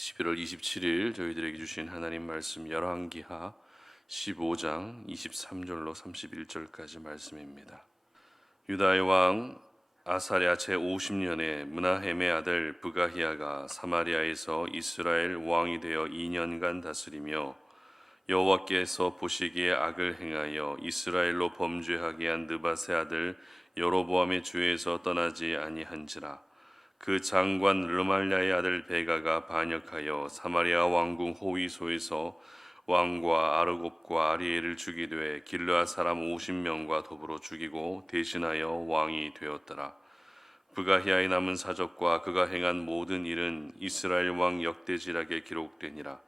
11월 27일 저희들에게 주신 하나님 말씀 열왕기하 15장 23절로 31절까지 말씀입니다. 유다의 왕 아사랴 제50년에 므나헴의 아들 브가히야가 사마리아에서 이스라엘 왕이 되어 2년간 다스리며 여호와께서 보시기에 악을 행하여 이스라엘로 범죄하게 한 느밧의 아들 여로보암의 죄에서 떠나지 아니한지라. 그 장관 르말랴의 아들 베가가 반역하여 사마리아 왕궁 호위소에서 왕과 아르곱과 아리엘을 죽이되 길르앗 사람 50명과 더불어 죽이고 대신하여 왕이 되었더라. 브가히야의 남은 사적과 그가 행한 모든 일은 이스라엘 왕 역대지락에 기록되니라.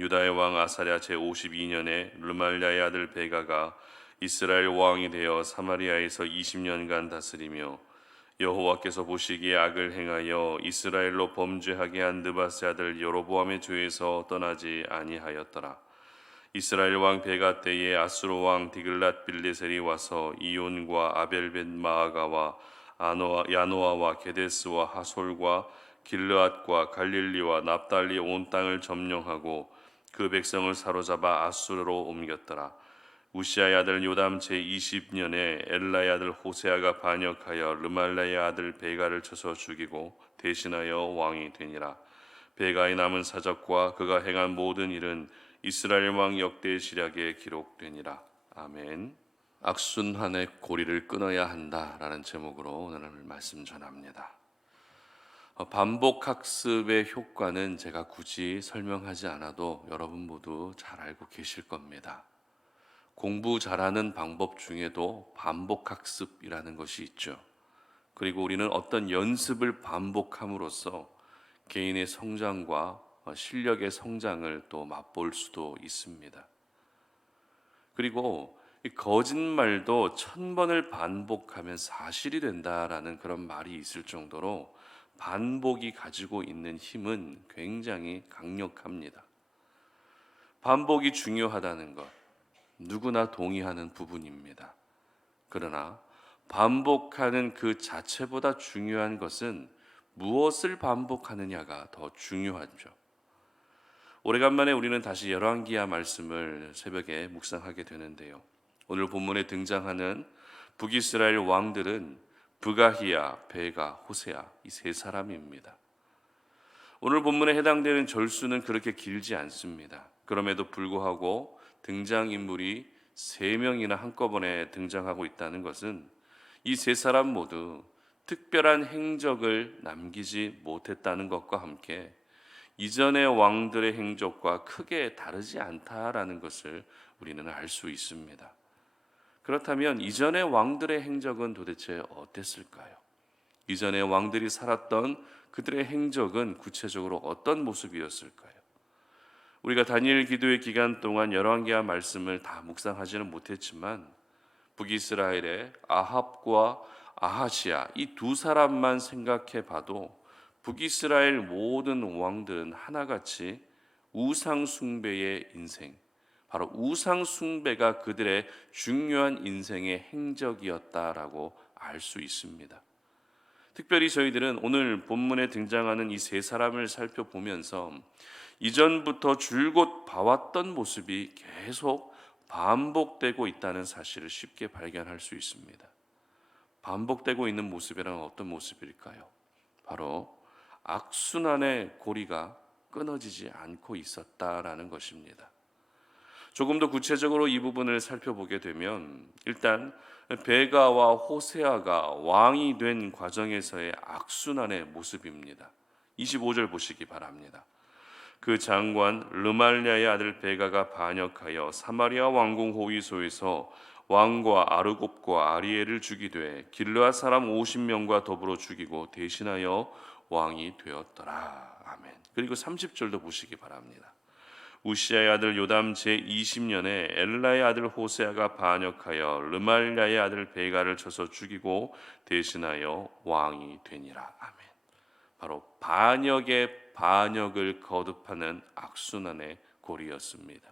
유다의 왕 아사랴 제52년에 르말랴의 아들 베가가 이스라엘 왕이 되어 사마리아에서 20년간 다스리며 여호와께서 보시기에 악을 행하여 이스라엘로 범죄하게 한 느밧의 아들 여로보암의 죄에서 떠나지 아니하였더라. 이스라엘 왕 베가 때에 아수르 왕 디글랏 빌레셀이 와서 이온과 아벨벳 마아가와 야노아와 게데스와 하솔과 길르앗과 갈릴리와 납달리 온 땅을 점령하고 그 백성을 사로잡아 아수르로 옮겼더라. 우시아의 아들 요담 제20년에 엘라의 아들 호세아가 반역하여 르말라의 아들 베가를 쳐서 죽이고 대신하여 왕이 되니라. 베가의 남은 사적과 그가 행한 모든 일은 이스라엘 왕 역대 시략에 기록되니라. 아멘. 악순환의 고리를 끊어야 한다라는 제목으로 오늘 말씀 전합니다. 반복 학습의 효과는 제가 굳이 설명하지 않아도 여러분 모두 잘 알고 계실 겁니다. 공부 잘하는 방법 중에도 반복 학습이라는 것이 있죠. 그리고 우리는 어떤 연습을 반복함으로써 개인의 성장과 실력의 성장을 또 맛볼 수도 있습니다. 그리고 이 거짓말도 1000번을 반복하면 사실이 된다라는 그런 말이 있을 정도로 반복이 가지고 있는 힘은 굉장히 강력합니다. 반복이 중요하다는 것 누구나 동의하는 부분입니다. 그러나 반복하는 그 자체보다 중요한 것은 무엇을 반복하느냐가 더 중요하죠. 오래간만에 우리는 다시 열왕기하 말씀을 새벽에 묵상하게 되는데요. 오늘 본문에 등장하는 북이스라엘 왕들은 브가히야, 베가, 호세아 이 세 사람입니다. 오늘 본문에 해당되는 절수는 그렇게 길지 않습니다. 그럼에도 불구하고 등장인물이 3명이나 한꺼번에 등장하고 있다는 것은 이 세 사람 모두 특별한 행적을 남기지 못했다는 것과 함께 이전의 왕들의 행적과 크게 다르지 않다라는 것을 우리는 알 수 있습니다. 그렇다면 이전의 왕들의 행적은 도대체 어땠을까요? 이전의 왕들이 살았던 그들의 행적은 구체적으로 어떤 모습이었을까요? 우리가 다니엘 기도의 기간 동안 열왕기하 말씀을 다 묵상하지는 못했지만 북이스라엘의 아합과 아하시아 이 두 사람만 생각해 봐도 북이스라엘 모든 왕들은 하나같이 우상 숭배의 인생, 바로 우상 숭배가 그들의 중요한 인생의 행적이었다라고 알 수 있습니다. 특별히 저희들은 오늘 본문에 등장하는 이 세 사람을 살펴보면서 이전부터 줄곧 봐왔던 모습이 계속 반복되고 있다는 사실을 쉽게 발견할 수 있습니다. 반복되고 있는 모습이란 어떤 모습일까요? 바로 악순환의 고리가 끊어지지 않고 있었다라는 것입니다. 조금 더 구체적으로 이 부분을 살펴보게 되면 일단 베가와 호세아가 왕이 된 과정에서의 악순환의 모습입니다. 25절 보시기 바랍니다. 그 장관 르말랴의 아들 베가가 반역하여 사마리아 왕궁 호위소에서 왕과 아르곱과 아리엘을 죽이되 길르앗 사람 50명과 더불어 죽이고 대신하여 왕이 되었더라. 아멘. 그리고 30절도 보시기 바랍니다. 우시아의 아들 요담 제20년에 엘라의 아들 호세아가 반역하여 르말랴의 아들 베가를 쳐서 죽이고 대신하여 왕이 되니라. 아멘. 바로 반역의 반역을 거듭하는 악순환의 고리였습니다.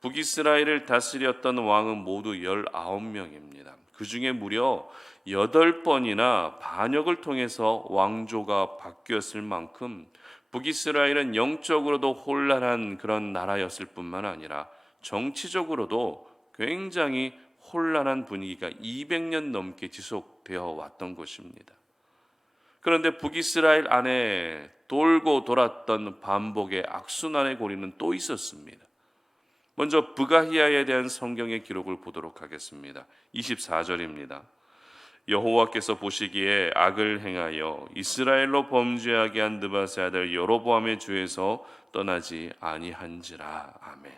북이스라엘을 다스렸던 왕은 모두 19명입니다. 그 중에 무려 8번이나 반역을 통해서 왕조가 바뀌었을 만큼 북이스라엘은 영적으로도 혼란한 그런 나라였을 뿐만 아니라 정치적으로도 굉장히 혼란한 분위기가 200년 넘게 지속되어 왔던 것입니다. 그런데 북이스라엘 안에 돌고 돌았던 반복의 악순환의 고리는 또 있었습니다. 먼저 브가히야에 대한 성경의 기록을 보도록 하겠습니다. 24절입니다. 여호와께서 보시기에 악을 행하여 이스라엘로 범죄하게 한 느밧의 아들 여로보암의 죄에서 떠나지 아니한지라. 아멘.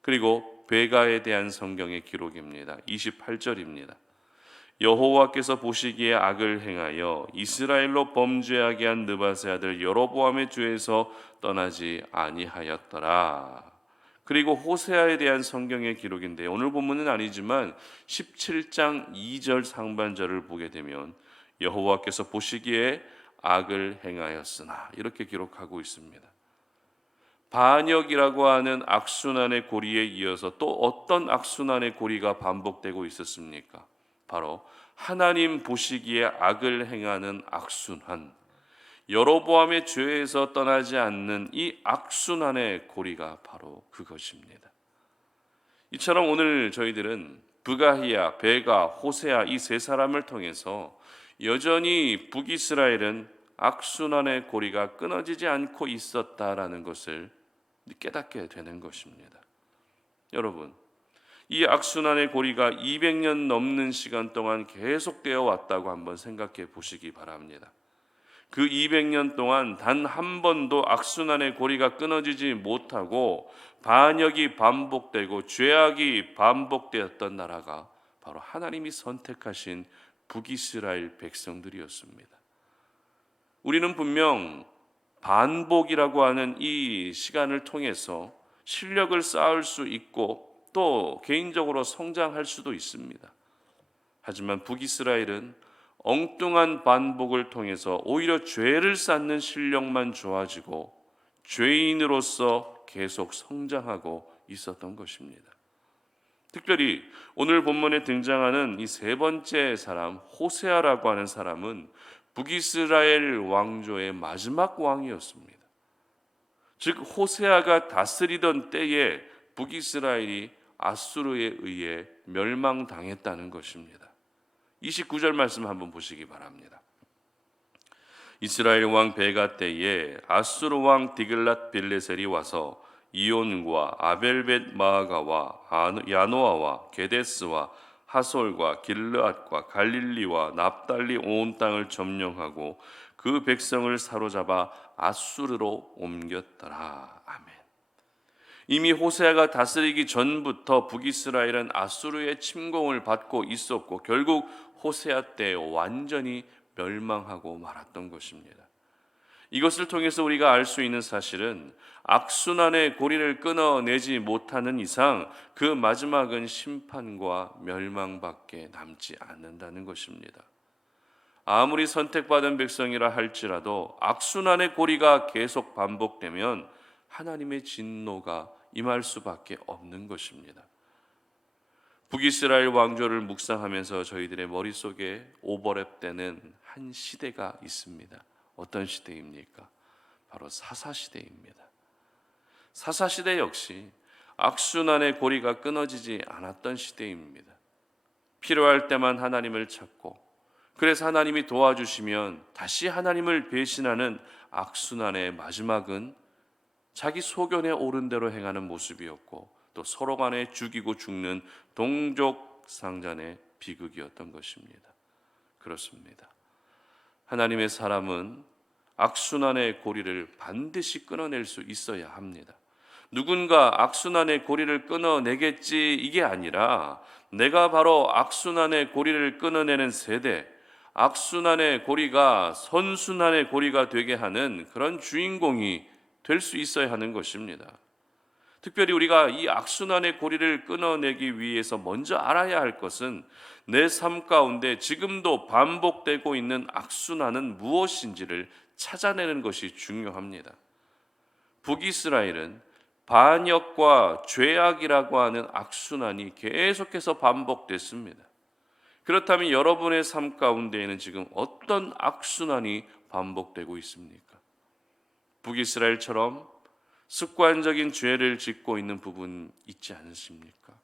그리고 베가에 대한 성경의 기록입니다. 28절입니다. 여호와께서 보시기에 악을 행하여 이스라엘로 범죄하게 한 느밧의 아들 여로보암의 죄에서 떠나지 아니하였더라. 그리고 호세아에 대한 성경의 기록인데 오늘 본문은 아니지만 17장 2절 상반절을 보게 되면 여호와께서 보시기에 악을 행하였으나 이렇게 기록하고 있습니다. 반역이라고 하는 악순환의 고리에 이어서 또 어떤 악순환의 고리가 반복되고 있었습니까? 바로 하나님 보시기에 악을 행하는 악순환, 여로보암의 죄에서 떠나지 않는 이 악순환의 고리가 바로 그것입니다. 이처럼 오늘 저희들은 브가히야, 베가, 호세아 이 세 사람을 통해서 여전히 북이스라엘은 악순환의 고리가 끊어지지 않고 있었다라는 것을 깨닫게 되는 것입니다. 여러분, 이 악순환의 고리가 200년 넘는 시간 동안 계속되어 왔다고 한번 생각해 보시기 바랍니다. 그 200년 동안 단 한 번도 악순환의 고리가 끊어지지 못하고 반역이 반복되고 죄악이 반복되었던 나라가 바로 하나님이 선택하신 북이스라엘 백성들이었습니다. 우리는 분명 반복이라고 하는 이 시간을 통해서 실력을 쌓을 수 있고 또 개인적으로 성장할 수도 있습니다. 하지만 북이스라엘은 엉뚱한 반복을 통해서 오히려 죄를 쌓는 실력만 좋아지고 죄인으로서 계속 성장하고 있었던 것입니다. 특별히 오늘 본문에 등장하는 이 세 번째 사람 호세아라고 하는 사람은 북이스라엘 왕조의 마지막 왕이었습니다. 즉 호세아가 다스리던 때에 북이스라엘이 아수르에 의해 멸망당했다는 것입니다. 29절 말씀 한번 보시기 바랍니다. 이스라엘 왕 베가 때에 아수르 왕 디글랏 빌레셀이 와서 이온과 아벨벳 마아가와 야노아와 게데스와 하솔과 길르앗과 갈릴리와 납달리 온 땅을 점령하고 그 백성을 사로잡아 아수르로 옮겼더라. 아멘. 이미 호세아가 다스리기 전부터 북이스라엘은 아수르의 침공을 받고 있었고 결국 호세아 때 완전히 멸망하고 말았던 것입니다. 이것을 통해서 우리가 알 수 있는 사실은 악순환의 고리를 끊어내지 못하는 이상 그 마지막은 심판과 멸망밖에 남지 않는다는 것입니다. 아무리 선택받은 백성이라 할지라도 악순환의 고리가 계속 반복되면 하나님의 진노가 임할 수밖에 없는 것입니다. 북이스라엘 왕조를 묵상하면서 저희들의 머릿속에 오버랩되는 한 시대가 있습니다. 어떤 시대입니까? 바로 사사시대입니다. 사사시대 역시 악순환의 고리가 끊어지지 않았던 시대입니다. 필요할 때만 하나님을 찾고 그래서 하나님이 도와주시면 다시 하나님을 배신하는 악순환의 마지막은 자기 소견에 옳은 대로 행하는 모습이었고 또 서로 간에 죽이고 죽는 동족상잔의 비극이었던 것입니다. 그렇습니다. 하나님의 사람은 악순환의 고리를 반드시 끊어낼 수 있어야 합니다. 누군가 악순환의 고리를 끊어내겠지 이게 아니라 내가 바로 악순환의 고리를 끊어내는 세대, 악순환의 고리가 선순환의 고리가 되게 하는 그런 주인공이 될 수 있어야 하는 것입니다. 특별히 우리가 이 악순환의 고리를 끊어내기 위해서 먼저 알아야 할 것은 내 삶 가운데 지금도 반복되고 있는 악순환은 무엇인지를 찾아내는 것이 중요합니다. 북이스라엘은 반역과 죄악이라고 하는 악순환이 계속해서 반복됐습니다. 그렇다면 여러분의 삶 가운데에는 지금 어떤 악순환이 반복되고 있습니까? 북이스라엘처럼 습관적인 죄를 짓고 있는 부분 있지 않으십니까?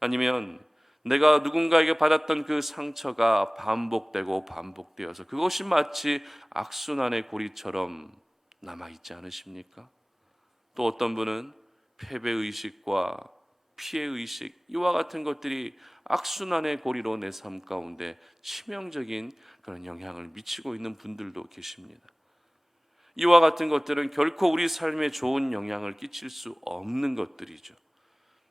아니면 내가 누군가에게 받았던 그 상처가 반복되고 반복되어서 그것이 마치 악순환의 고리처럼 남아있지 않으십니까? 또 어떤 분은 패배의식과 피해의식, 이와 같은 것들이 악순환의 고리로 내 삶 가운데 치명적인 그런 영향을 미치고 있는 분들도 계십니다. 이와 같은 것들은 결코 우리 삶에 좋은 영향을 끼칠 수 없는 것들이죠.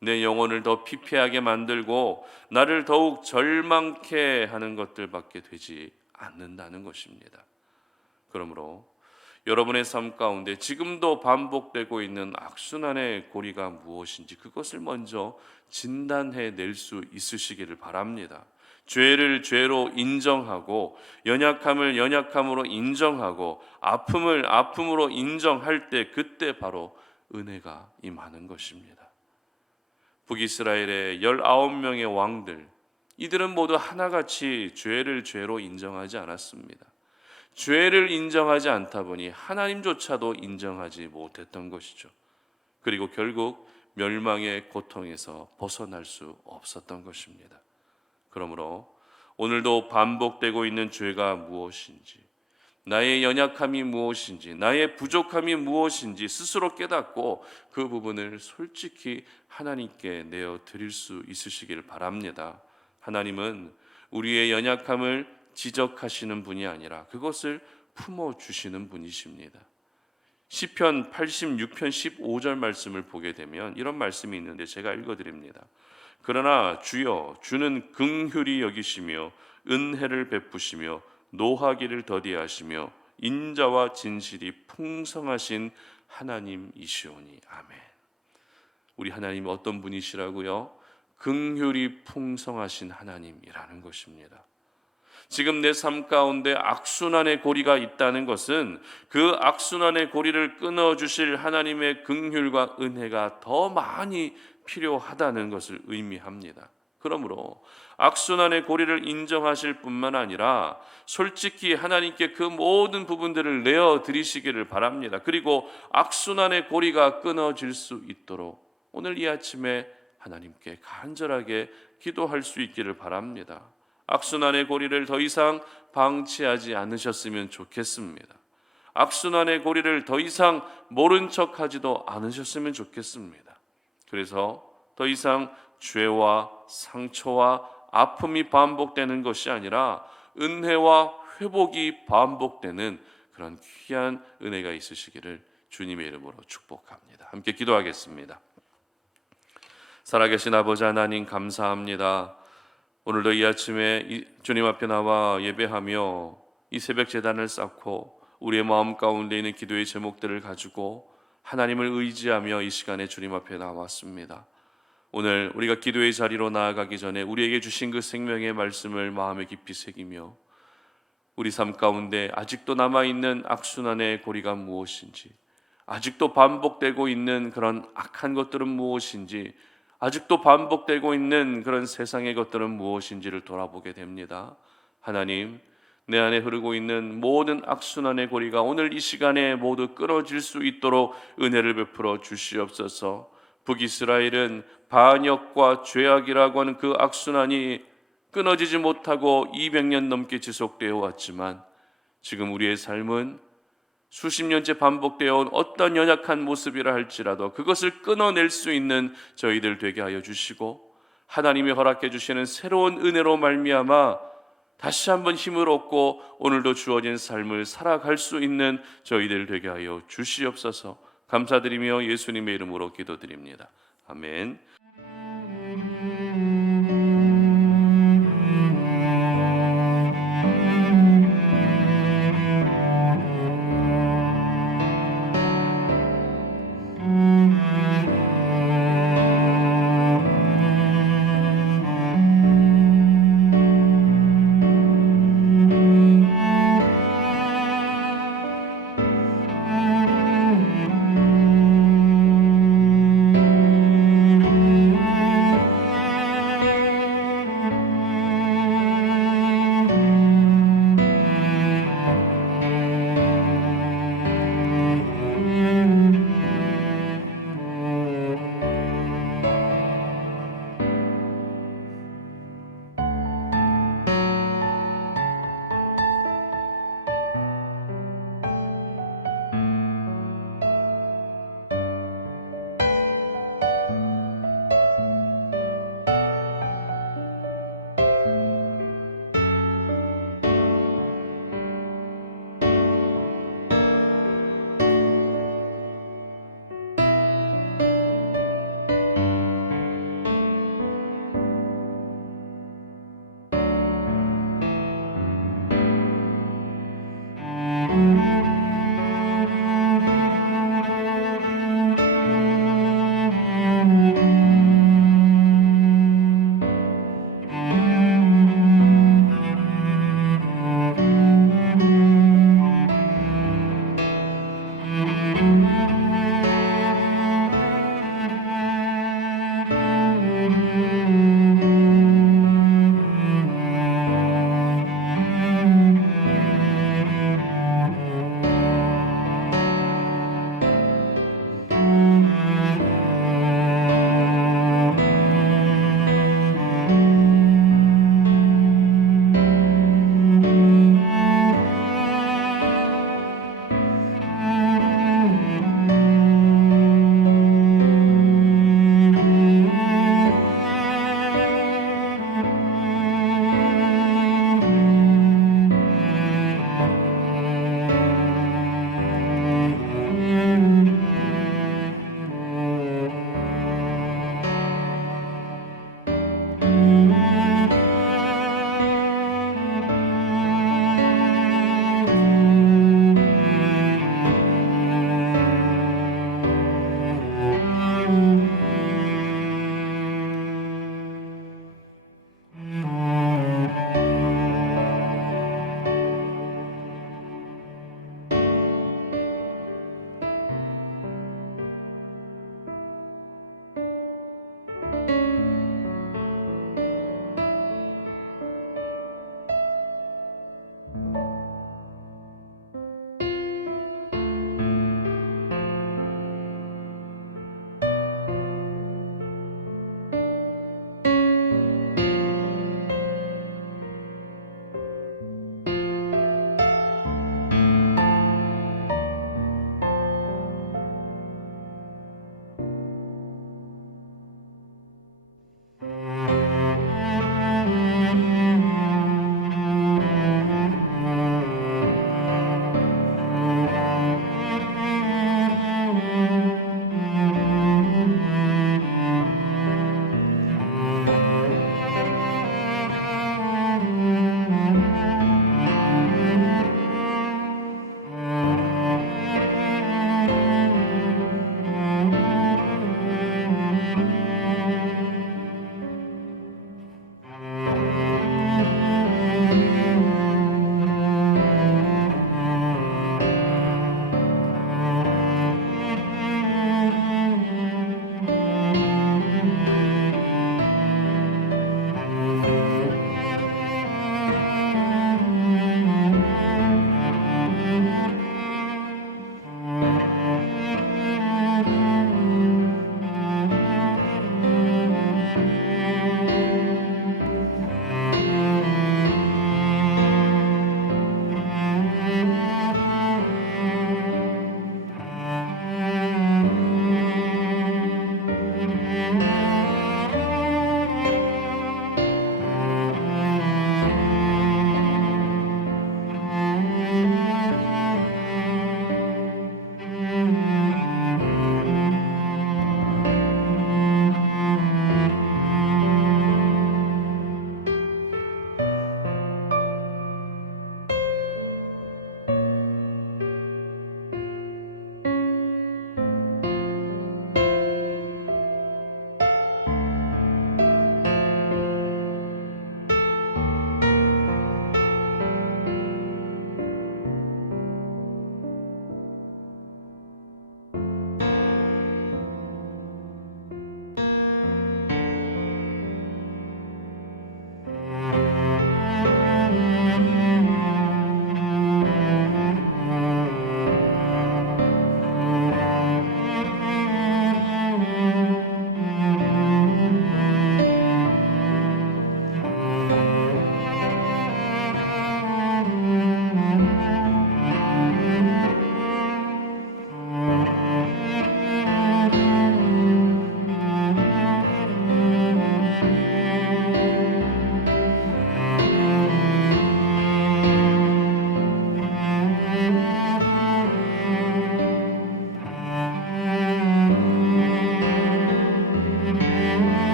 내 영혼을 더 피폐하게 만들고 나를 더욱 절망케 하는 것들밖에 되지 않는다는 것입니다. 그러므로 여러분의 삶 가운데 지금도 반복되고 있는 악순환의 고리가 무엇인지 그것을 먼저 진단해 낼 수 있으시기를 바랍니다. 죄를 죄로 인정하고 연약함을 연약함으로 인정하고 아픔을 아픔으로 인정할 때 그때 바로 은혜가 임하는 것입니다. 북이스라엘의 19명의 왕들, 이들은 모두 하나같이 죄를 죄로 인정하지 않았습니다. 죄를 인정하지 않다 보니 하나님조차도 인정하지 못했던 것이죠. 그리고 결국 멸망의 고통에서 벗어날 수 없었던 것입니다. 그러므로 오늘도 반복되고 있는 죄가 무엇인지, 나의 연약함이 무엇인지, 나의 부족함이 무엇인지 스스로 깨닫고 그 부분을 솔직히 하나님께 내어 드릴 수 있으시길 바랍니다. 하나님은 우리의 연약함을 지적하시는 분이 아니라 그것을 품어주시는 분이십니다. 시편 86편 15절 말씀을 보게 되면 이런 말씀이 있는데 제가 읽어드립니다. 그러나 주여, 주는 긍휼히 여기시며 은혜를 베푸시며 노하기를 더디하시며 인자와 진실이 풍성하신 하나님이시오니. 아멘. 우리 하나님이 어떤 분이시라고요? 긍휼이 풍성하신 하나님이라는 것입니다. 지금 내 삶 가운데 악순환의 고리가 있다는 것은 그 악순환의 고리를 끊어주실 하나님의 긍휼과 은혜가 더 많이 필요하다는 것을 의미합니다. 그러므로 악순환의 고리를 인정하실 뿐만 아니라 솔직히 하나님께 그 모든 부분들을 내어 드리시기를 바랍니다. 그리고 악순환의 고리가 끊어질 수 있도록 오늘 이 아침에 하나님께 간절하게 기도할 수 있기를 바랍니다. 악순환의 고리를 더 이상 방치하지 않으셨으면 좋겠습니다. 악순환의 고리를 더 이상 모른 척하지도 않으셨으면 좋겠습니다. 그래서 더 이상 죄와 상처와 아픔이 반복되는 것이 아니라 은혜와 회복이 반복되는 그런 귀한 은혜가 있으시기를 주님의 이름으로 축복합니다. 함께 기도하겠습니다. 살아계신 아버지 하나님, 감사합니다. 오늘도 이 아침에 주님 앞에 나와 예배하며 이 새벽 제단을 쌓고 우리의 마음 가운데 있는 기도의 제목들을 가지고 하나님을 의지하며 이 시간에 주님 앞에 나왔습니다. 오늘 우리가 기도의 자리로 나아가기 전에 우리에게 주신 그 생명의 말씀을 마음에 깊이 새기며 우리 삶 가운데 아직도 남아있는 악순환의 고리가 무엇인지, 아직도 반복되고 있는 그런 악한 것들은 무엇인지, 아직도 반복되고 있는 그런 세상의 것들은 무엇인지를 돌아보게 됩니다. 하나님, 내 안에 흐르고 있는 모든 악순환의 고리가 오늘 이 시간에 모두 끊어질 수 있도록 은혜를 베풀어 주시옵소서. 북이스라엘은 반역과 죄악이라고 하는 그 악순환이 끊어지지 못하고 200년 넘게 지속되어 왔지만 지금 우리의 삶은 수십 년째 반복되어 온 어떤 연약한 모습이라 할지라도 그것을 끊어낼 수 있는 저희들 되게 하여 주시고 하나님이 허락해 주시는 새로운 은혜로 말미암아 다시 한번 힘을 얻고 오늘도 주어진 삶을 살아갈 수 있는 저희들 되게 하여 주시옵소서. 감사드리며 예수님의 이름으로 기도드립니다. 아멘.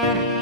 아멘.